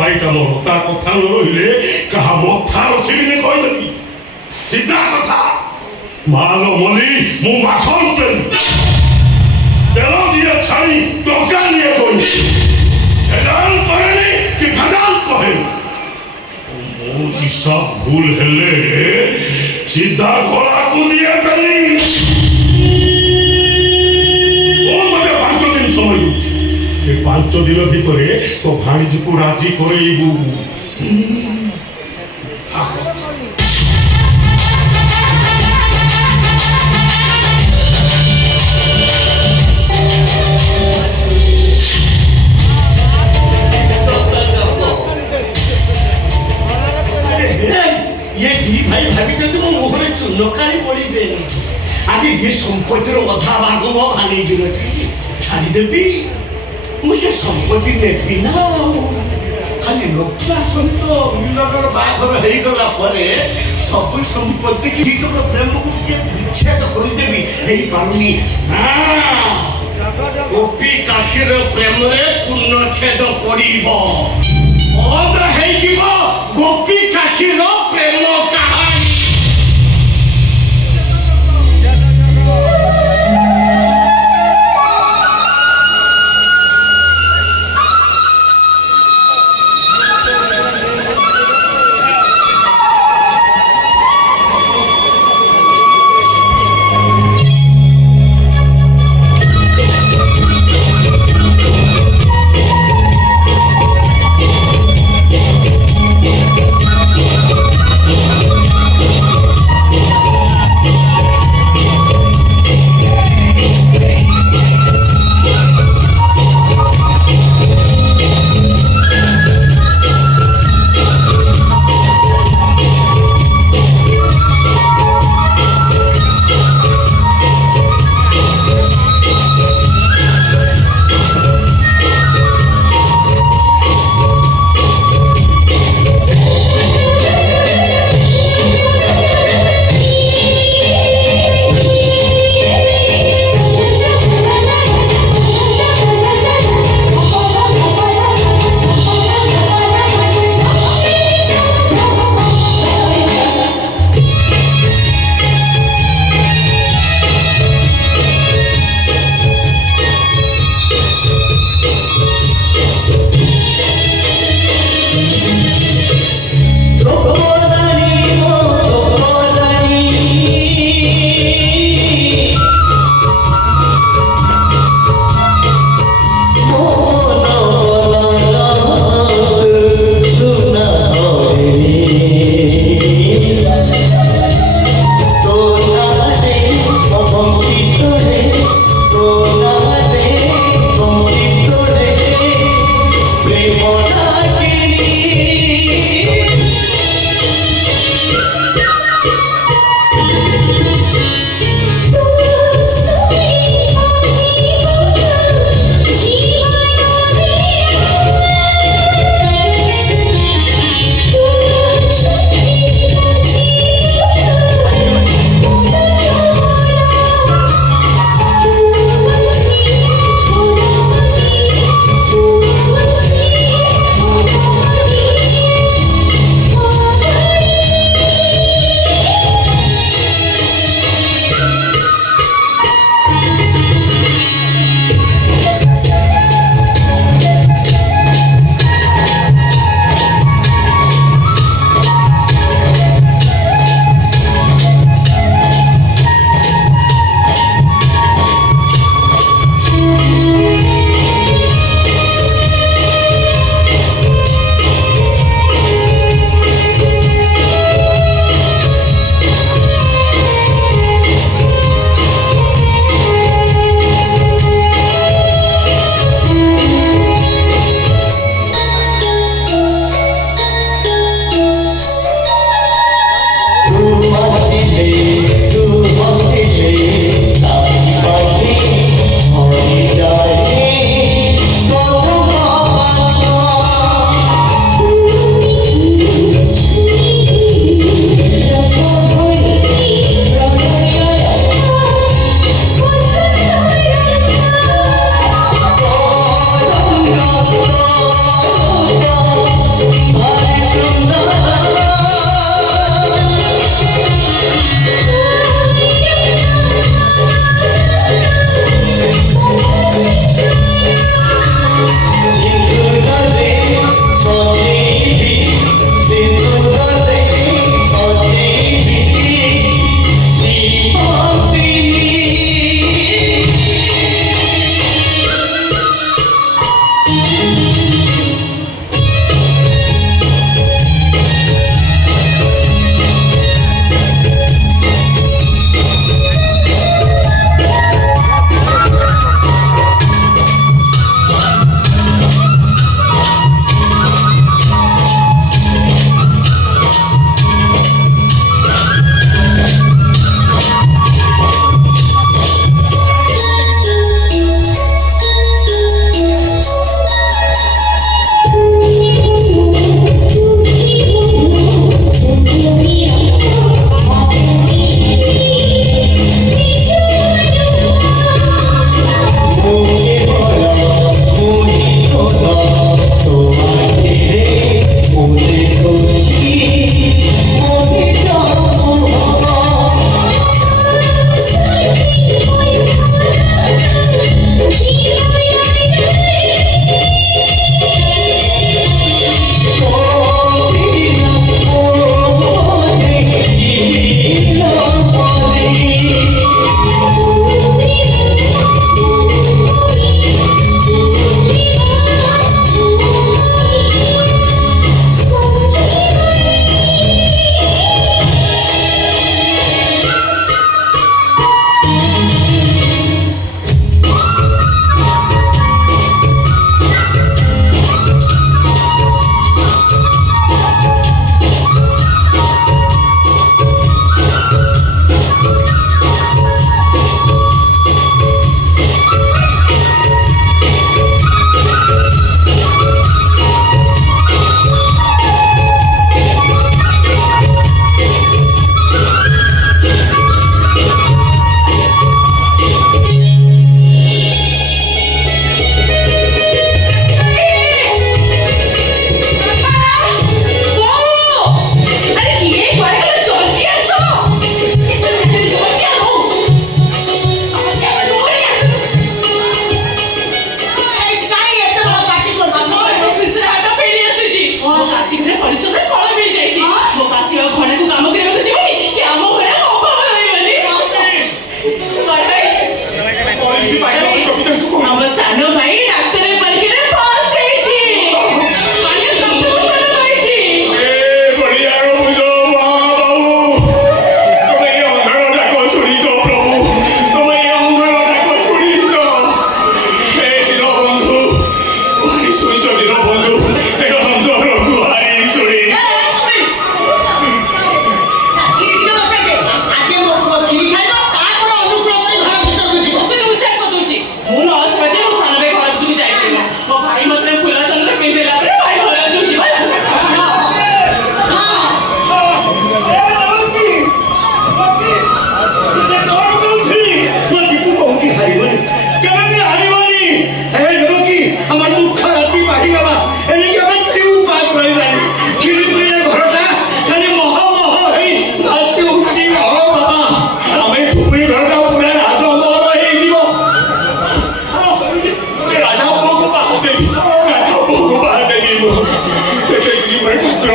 ଭାଇଟା ମୋର ତା କଥା ନ ରହିଲେ କାହା ମଥା ରଖିବିନି କହିଦେବି ସିଧା କଥା ମାଲ ମଲି ମୁଁ ମାଖନ ତେଲ ଦିଏ ଛାଣି ଟଙ୍କା ନିଏ କହି ଭେଜାଲ କରେନି କି ଭେଜାଲ କହେ ମୋ ହିସାବ ଭୁଲ ହେଲେ ସିଧା ଘୋଡ଼ାକୁ ଦିଏ ପେଲି ତତେ 5 ଦିନ ସମୟ ଦଉଛି ଏ 5 ଦିନ ଭିତରେ ତୋ ଭାଣିଜୀକୁ ରାଜି କରେଇବୁ भाई भाभी मो मुहरे चून काली पड़े आगे ये संपत्तिर अधा भाग मो भाणीजी छाड़देवी मुझे संपत्ति नेबी ना खाली लोक सहित मिलनर बाघर होगला सब संपत्ति की प्रेम को विच्छेद करदेवी हो पारुनी गोपी काशीर प्रेम पूर्णछेद पड़ब गोपी काशीर प्रेम कहानी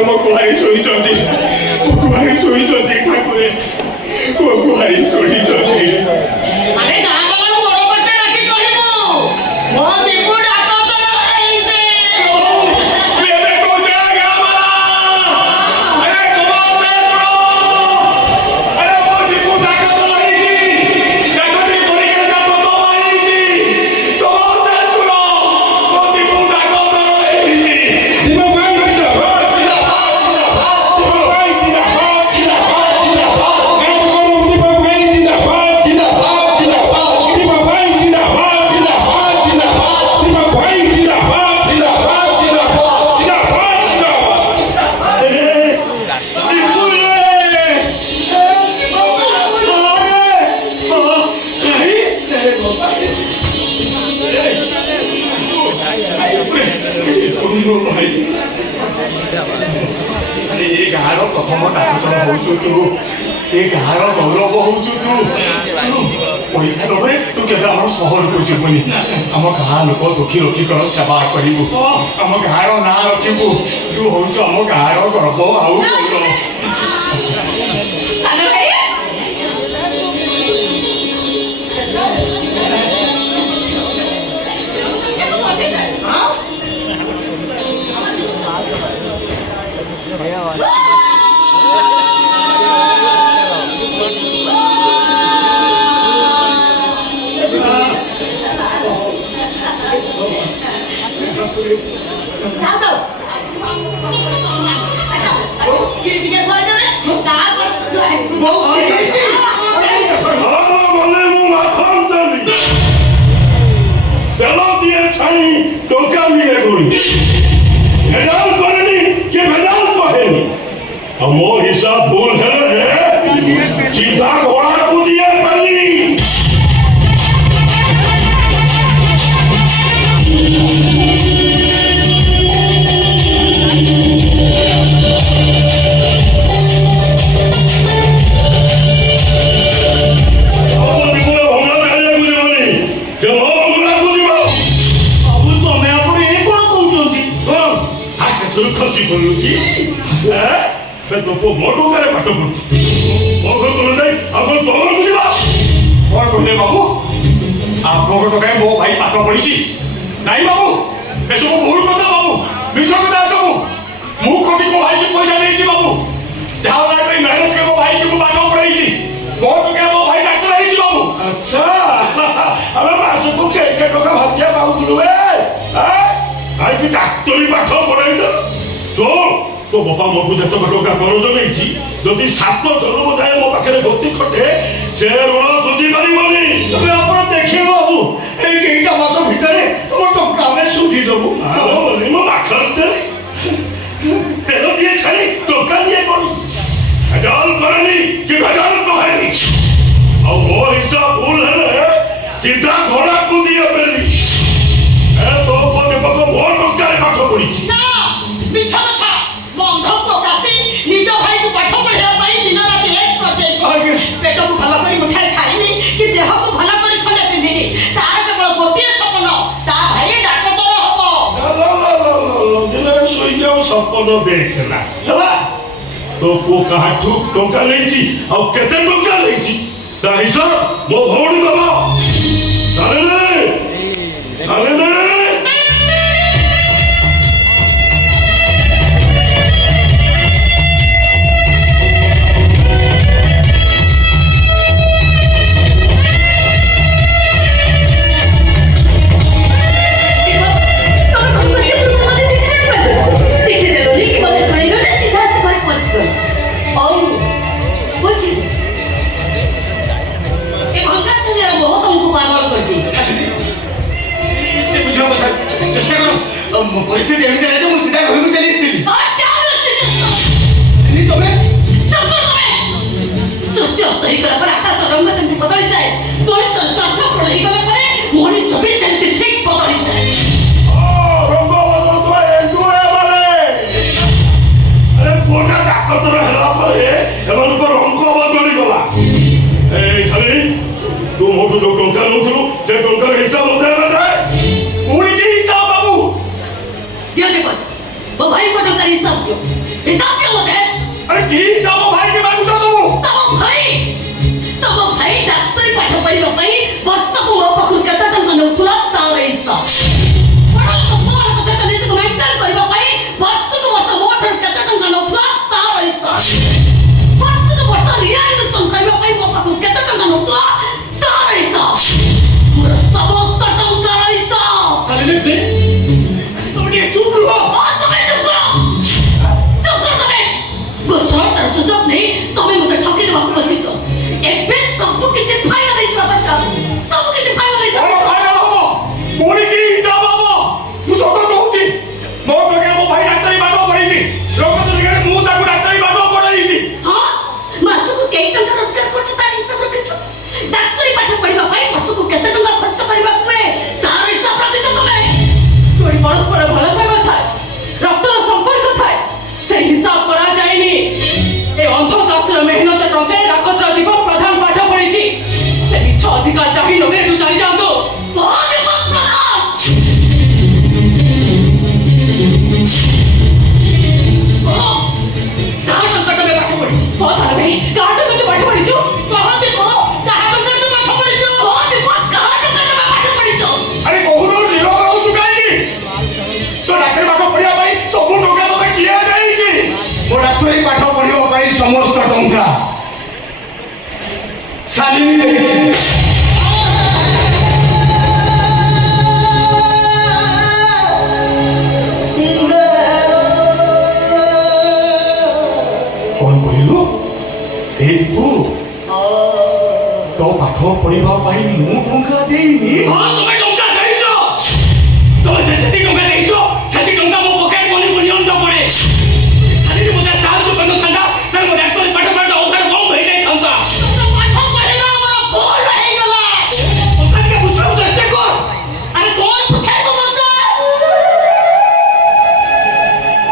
ମୋ ଗୁହାରି ଶୋଇଛନ୍ତି ମୋ ଗୁହାରି ଶୋଇଛନ୍ତି ଠାକୁରେ ମୋ ଗୁହାରି ଶୋଇଛନ୍ତି ଆରେ ଗାଁ ଗଲା ବଡ଼ ପାଟେ ଡାକି କହିବୁ ମୋ ଦୀପୁ ଡାକ ତୋର ହେଇଛି ଏବେ କହୁଛ ଗାଁ ବାଲା ଆରେ ସମସ୍ତେ ଶୁଣ ଆରେ ମୋ ଦୀପୁ ଡାକ ତୋର ହେଇଛି ଡାକଟି ପରୀକ୍ଷା ଯାକ ତ ହେଇଛି ସମସ୍ତେ ଶୁଣ ମୋ ଦୀପୁ ଡାକ ତୋର ହେଇଛି ଗାଁର ପ୍ରଥମ ଡାକ୍ତର ହଉଛୁ ତୁ ଏ ଗାଁର ଗୌରବ ହଉଛୁ ତୁ ପଇସା ଲୋଭରେ ତୁ କେବେ ଆମର ସହରକୁ ଯିବୁନି ଆମ ଗାଁ ଲୋକ ଦୁଃଖୀ ରକ୍ଷୀଙ୍କର ସେବା କରିବୁ ଆମ ଗାଁର ନାଁ ରଖିବୁ ତୁ ହଉଛୁ ଆମ ଗାଁର ଗର୍ବ ଆଉ ଗୌରବ ସାନ ଭାଇ मो हिसाब भूल है सीधा घोड़ा को दिया पली तो को मोटो करे पाठ पढ़ती मोखर को नहीं अपन तोर को दिबा और कहले बाबू आप मोखर तो कहे मो भाई पाठ पढ़ी नहीं बाबू ए सब भूल कथा बाबू मिछ कथा सब मु खटी को भाई के पैसा देछि बाबू जाओ ना कोई मेहनत के मो भाई के पाठ पढ़ाई छी मो तो के मो भाई डॉक्टर है छी बाबू अच्छा अबे मासु को के टका भातिया बाबू रे भाई की डॉक्टरी पाठ पढ़ाई तो तो बापा मोटू जेत टका करज नहीं जदि 7 जन्म जाए मो पाखे भर्ती खटे से ऋण सुझी पारिबनी तबे आपण देखिए बाबू ए केटा मास भितरे तुम टका में सुझी दबु हां मनी मो आखरते तेलो दिए छानी टका दिए कोनी हजाल करनी कि भजाल कहनी और वो हिसाब भूल है सीधा घोड़ा को दिए बेली ए तो पदे पको बहुत टका पाठ पड़ी ना मिछा कथा बंध प्रकाशी निज भाई को पाठ पढ़िया पाई दिन रात एक कर दे पेट को भला करी मिठाई खाइनी कि देह को भला करी खंडे पिंधिनी तार केवल गोटिए सपन ता भाई डाक्टर हबो दिन रे सोई जाओ सपन देखना हला तो को कहा ठुक टोका लेची और केते टोका लेची ता हिसाब मो भौणी दबा चले रे परिस्थिति एमती है जो सीधा घर को चली इसलिए तुम्हें सूर्य अस्त होइगला पर आकाश रंग जेमती बदली जाए मଣିଷ ସ୍ୱାର୍ଥ ହେଇଗଲା ପରେ ମଣିଷ ବି ସେମିତି ଠିକ ବଦଳି ଯାଏ रंग बदल तो एंडू है माने अरे कोना डाकतर हेला परे एमन को रंग बदली गला ए खाली तू मोटू जो टंका नथुलु से टंकार हिसाब बताए ना पूरी के हिसाब बाबू दियो देखो वो भाई को टंका हिसाब दियो मते अरे की हिसाब भाई के मागुता सब तम भाई डाक्टरी पाठ पढिबा पई वर्षको मो पखु केता टंका नउथुला तार हिसाब बडा कपड़ा कथा तने को मेंटेन करबा पई वर्षको वर्ष मो ठार केता टंका नउथुला तार हिसाब वर्षको वर्ष रिएडमिशन करबा पई मो पखु केता टंका नउथुला तार हिसाब मोर सब टंका हिसाब अरे बे तुम ये चुप रहो तुम्हें चुप करो तुम्हें गोसर तर सुजोग नहीं तुम्हें मुझे ठकी देवाक बसिছো एबे सब किछि फाइनल होई जाता सब किछि फाइनल होई अरे जाता फाइनल हबो मोरी की हिसाब हबो मु सत कहूची मो बगे मो भाई डाक्टरी बाटो पड़ीची लोक तो लिखे मु ताकू डाक्टरी बाटो पड़ीची हां मासुको केई टंका रोजगार करछ तार हिसाब रखिছো डाक्टरी पाठ पढिबा पई मासुको केते टंका खर्च करबा कुए तार हिसाब रखिছো तुम्हें जोड़ी परस्पर भल पाइबा थाए रक्तर संपर्क थाए से हिसाब करा जायनी ए अंधकाश्र मेहनत टंके डाकतर दीपक प्रधान पाठ पढ़िछि से मिछ अधिकार चाहि नगे तू चली जांतो दीपक प्रधान कहाँ टंका तमे पाठ पढिछि हो साला भाई काट के पाठ पढ़िछु कहां दीपो कहां टंका तू पाठ पढ़िछु दीपक कहाँ टंका तमे पाठ पढिছো अरे कोहुनो निरोग रहू चुकाई तो डाक्टरी बाटो पड़िया भाई सब टोका तो किया जाईची मो डाक्टरी पाठ पढ़िबा पई समस्त टंका शालिनी देइछि कौन कहिलु ए दीपू तो पाठ पढ़िबा भाई मु टंका देइनी हां तुम्हें टंका देइছো तुम्हें जेति टंका देइছো सेति टंका मो पकेट मनी नियम न पड़े खाली मुझे साहाय्य करनो थांदा तर मो डाक्टरी पाठ पाठ औषध कम भई जाई थांदा पाठ पढिला हमरा बोल रही गला ओखन के पूछो दस्ते कर अरे कौन पूछे तो मत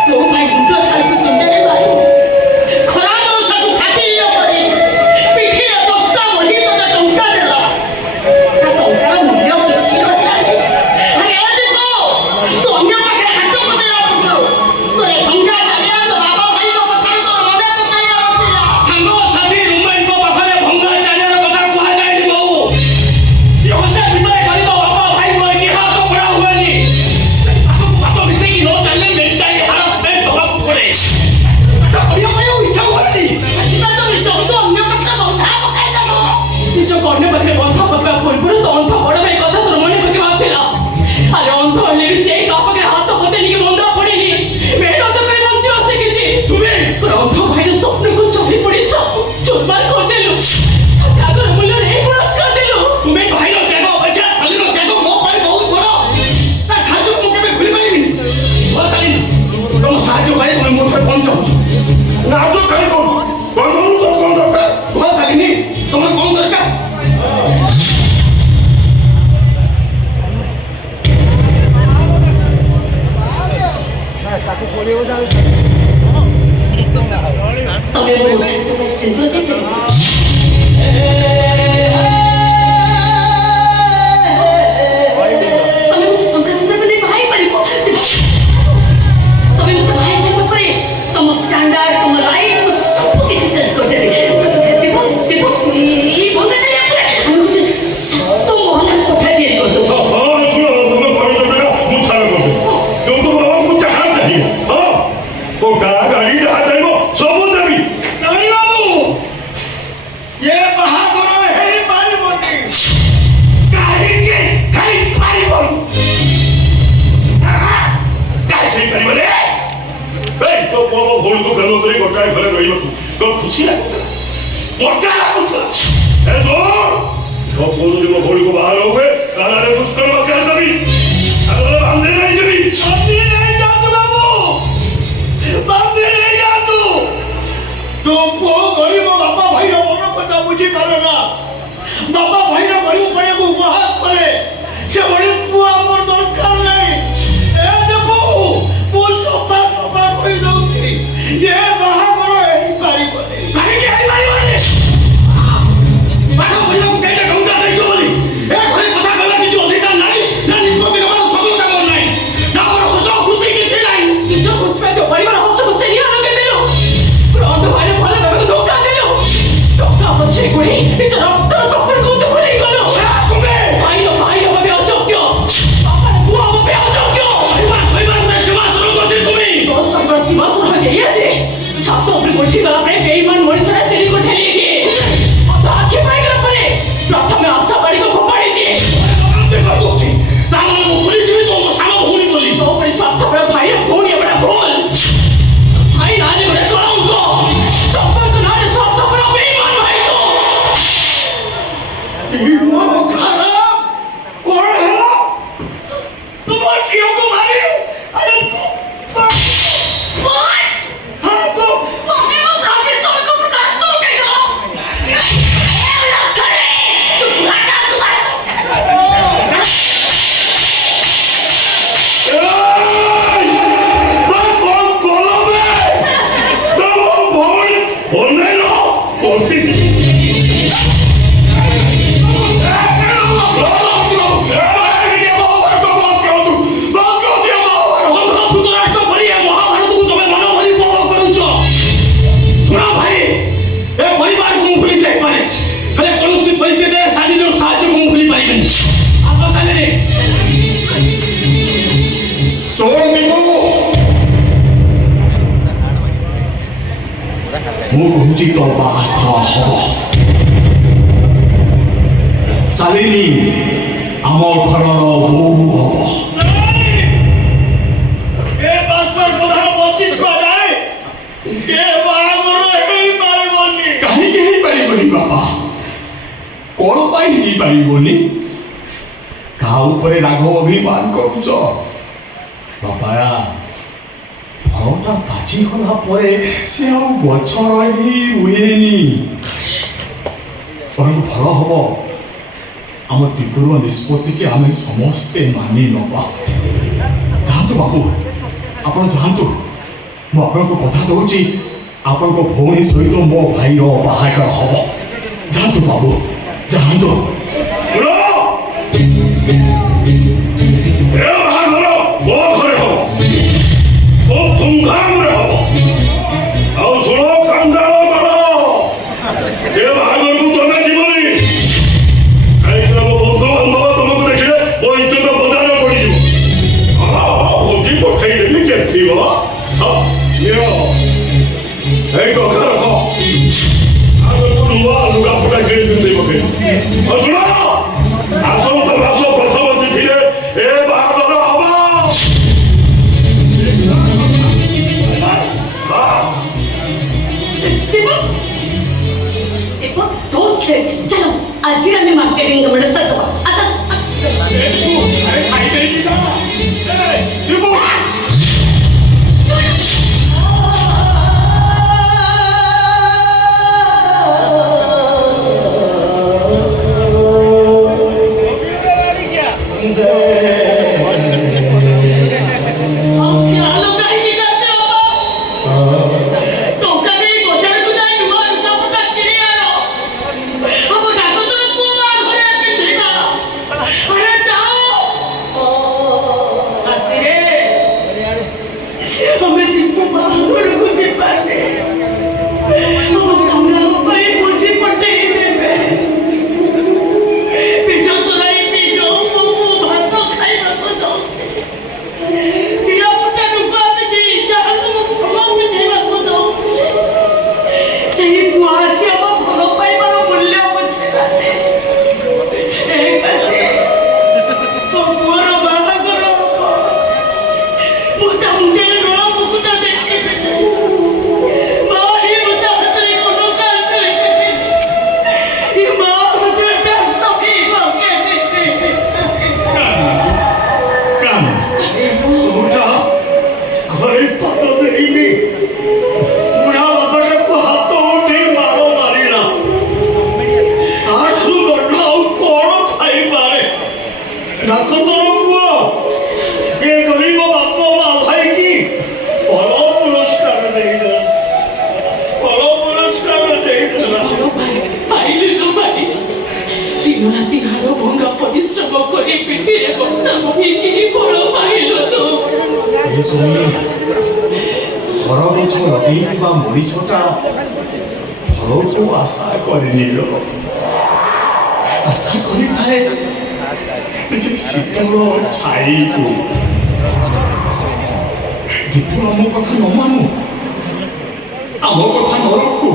जो भाई मुंडो छाल को तुंडे मारी खरा दो सब खाती न पड़ी पिठी रे बस्ता बही तो टंका देला ता टंका मुंडो किछि रहला अरे ओ देखो तो अन्य पाखे हाथ पते पड़ो तोरे भंगा चलिया तो बाबा भाई को कथा तो मने पकाई रहतिया थांगो साथी रुमेन को पाखरे भंगा चालियार कथा कुहा जाय नी बहु ये होस्टे भितरे गरीब बाबा भाई को इतिहास पढ़ा हुएनी आपको बातो विषय की नो चलने मेंटल हरासमेंट होगा पड़े पाठ पढ़ियो पयो इच्छा होनी अजिबा तो निचो तो अन्य पाखे बंधा पकाई दलो निचो कोने पाखे बंधा पकाई पूर्व तो अंत बड़ भाई कथा तो मने पके भाबेला अरे अंत होले भी सेई का पाखे हाथ पते नहीं बंधा पड़ेनी मेहनत पे बंची आसे किछि तुम्हें अंत भाई स्वप्न को चली पड़ी चुरमार कर देलु त्यागर मूल्य रे पुरस्कार देलु तुम्हें भाई रो त्याग बजा साली रो त्याग मो पर बहुत बड़ ता साजु को केबे भूली परिबिनी ओ साली तुम साजु भाई तुम मोर पर पहुंचो ना तो कहीं कौन दरकार ओ साली तुम कौन दरकार तमे वो तो सिंपल के तमे मुझे संकष्ट में भाई परिको तमे मुझे भाई से करे तुम स्टैंडर्ड तुम लाइफ सब किसी चेंज कर दे देखो देखो ये भंगा चलिया पूरा हम कुछ सब तो मोहन कोठा दे कर दो हाँ सुनो तुम्हें बड़ी तो बेटा मुझे कर दे क्यों तो बाबा को जहाँ चाहिए हाँ वो गाड़ी जहाँ चाहिए वो सब देवी नहीं बाबू ये बहादुर है ही मारी बोटी काहे पारी बोल काहे पारी बोले ए तो बाबा भूल को गलो करे गोटाए घरे रहिबो तो खुशी लागो मजा लागो ए तो बोलो जो भूल को बाहर होवे काला रे दुष्कर्म कर दबी अरे बांधे नहीं जबी अभी नहीं जा तू बाबू बांधे नहीं जा तू तो को गरीब बापा भाई रो मन कथा बुझी पारे ना बापा भाई रो गरीब पड़े को उपहार करे से बड़ी पुआ मोर दरकार नहीं ए देखो वो सोफा सोफा कोई दउची ये बहादुर है ही पारी बोले काहे के आई मारी बोले पाठो भैया को कहते ढंगा नहीं जो बोली ए घरे कथा कहला किछु अधिकार नहीं ना निष्पत्ति नबार स्वतंत्रता नहीं ना और खुशी किछि नहीं निज खुश में तो परिवार নিজ রক্তর সম্পর্ক তো ভুলে গেল ভাই হবে অযোগ্য বাবার বুয়া হবে অযোগ্য তোর সঙ্গে সীমা শুরু হয়ে গিয়েছে ছাত্র উপরে বসে গেল আপনি বেইমান মরিচরা সেলি করে ঠেলিয়ে দিয়ে আখি পাই গেল পরে প্রথমে আশা বাড়িকে ভোপাড়ি দিয়ে তোপরে সপ্তাহ ভাইয়ের ভৌনি বড় ভুল ভাই নালে বড় কলঙ্ক সম্পর্ক নালে সপ্তাহ বেইমান ভাই তো খারাপ করে তোমার কি রকম আরে আরে হ্যাঁ তো তুমি वो प्रॉब्लम सॉल्व को प्रकार तो के दो ए लक्षणे तू भागा तू ମୁଁ କହୁଛି ତୋ ବାହାଘର ହବ ଶାଲିନୀ ଆମ ଘରର ବୋହୂ ହବ ଏ ବାସର ପ୍ରଧାନ ବଞ୍ଚି ଛୁଆ ଯାଏ ଏ ବାହାଘର ହେଇପାରିବନି କାହିଁକି ହେଇପାରିବନି ବାପା କ'ଣ ପାଇଁ ହେଇପାରିବନି କାହା ଉପରେ ରାଗ ଅଭିମାନ କରୁଛ ବାପା ଫଳଟା ପାଚିଗଲା ପରେ ସେ ଆଉ ଗଛର ହିଁ ରୁହେନି ବରଂ ଭଲ ହବ ଆମ ଦିଗୁର ନିଷ୍ପତ୍ତିକି ଆମେ ସମସ୍ତେ ମାନି ନେବା ଯାଆନ୍ତୁ ବାବୁ ଆପଣ ଯାଆନ୍ତୁ ମୁଁ ଆପଣଙ୍କୁ କଥା ଦେଉଛି ଆପଣଙ୍କ ଭଉଣୀ ସହିତ ମୋ ଭାଇର ବାହାଘର ହବ ଯାଆନ୍ତୁ ବାବୁ ଯାଆନ୍ତୁ ଧୁମଧାମରେ ହବ ଆଉ ଶୁଣ କାନ୍ଦାଳ କର ଏ ବାହାଘରକୁ ତମେ ଯିବନି କାହିଁକି ନା ମୋ ବନ୍ଧୁବାନ୍ଧବ ତମକୁ ଦେଖିଲେ ମୋ ଇଜ୍ଜତ ବଜାରରେ ପଡ଼ିଯିବ ଭୋଜି ପଠେଇଦେବି କେଥିବ ନିଅ ଏଇ ଟଙ୍କା ରଖ ଆଗକୁ ନୂଆ ଲୁଗା ଫୁଟା କିଣି ପିନ୍ଧେଇ ପକେଇ ଆଉ ଶୁଣ ଆସନ୍ତା ମାସ ପ୍ରଥମ ତିଥିରେ ଏ ବାହାଘର ହବ don't care चलो आज ही हमें मार्केटिंग कमेंट सर तो अच्छा ଘର ଗଛ ଲଗେଇଥିବା ମଣିଷଟା ଫଳକୁ ଆଶା କରିନେଲ ଆଶା କରିଥାଏ ଟିକେ ଶୀତଳ ଛାଇକୁ। ଦୀପୁ ଆମ କଥା ନ ମାନୁ, ଆମ କଥା ନ ରଖୁ,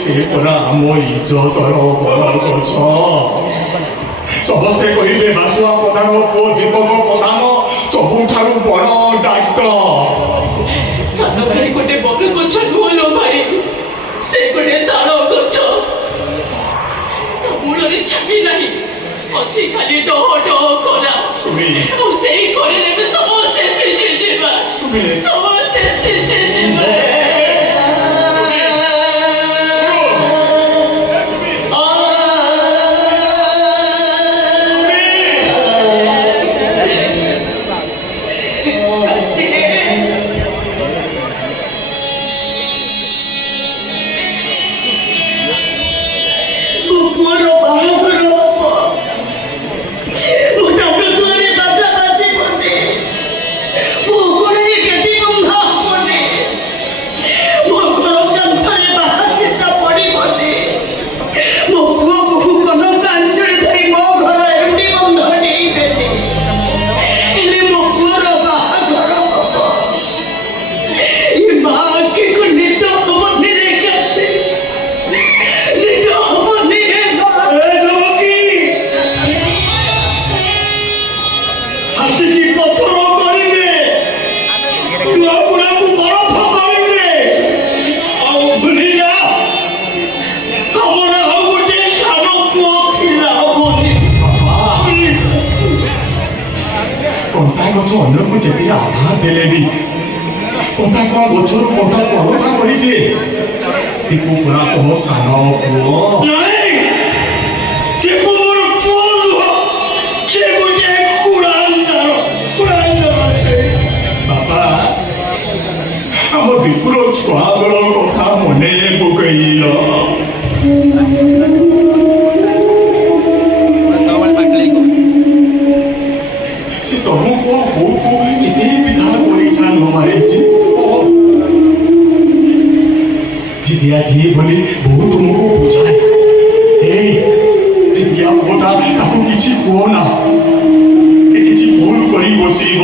ସେ ପରା ଆମ ଇଜ୍ଜତର ବରଗଛ। ସମସ୍ତେ କହିବେ ବାସୁଆ ପ୍ରଧାନ ଓ ଦୀପକ ପ୍ରଧାନ ସବୁଠାରୁ ବଡ଼ ଡାକ୍ତର। ସାନ ଭାଇ ଗୋଟେ ବଡ଼ ଗଛ ନୁହଁ ଲୋ ଭାଇ, ସେ ଗୋଟେ ତାଳ ଗଛ। ତା ମୂଳରେ ଛାଇ ନାହିଁ, ଅଛି ଖାଲି ଡହ ଡହ ଖରା। ସୁମି, ଆଉ ସେଇ ଖରାରେ ବି ସମସ୍ତେ ସିଝିଯିବା, ସୁମି, ସମସ୍ତେ ସିଝିଯିବା। କଣ୍ଟା ଗଛ ଅନ୍ୟକୁ ଯେତିକି ଆଘାତ ଦେଲେ ବି କଣ୍ଟା କଣ ଗଛରୁ କଣ୍ଟା ଅଲଗା କରିଦିଏ। ଦୀପୁ ପୁରା ତମ ସାନ ପୁଅ। ବାପା, ଆମ ଦୀପୁର ଛୁଆ ବେଳ କଥା ମନେ ପକେଇଲ। ସେ ତମକୁ ବୋଉକୁ କେତେ ବିଧା ପରୀକ୍ଷା ନ ମାରିଛି। ଜିଦିଆ ଦିଏ ବୋଲି ବୋଉ ତୁମକୁ ବୁଝାଏ, ଏଇ ଜିଦିଆ ପୁଅଟା ତାକୁ କିଛି କୁହ ନା, କିଛି ଭୁଲ କରି ବସିବ।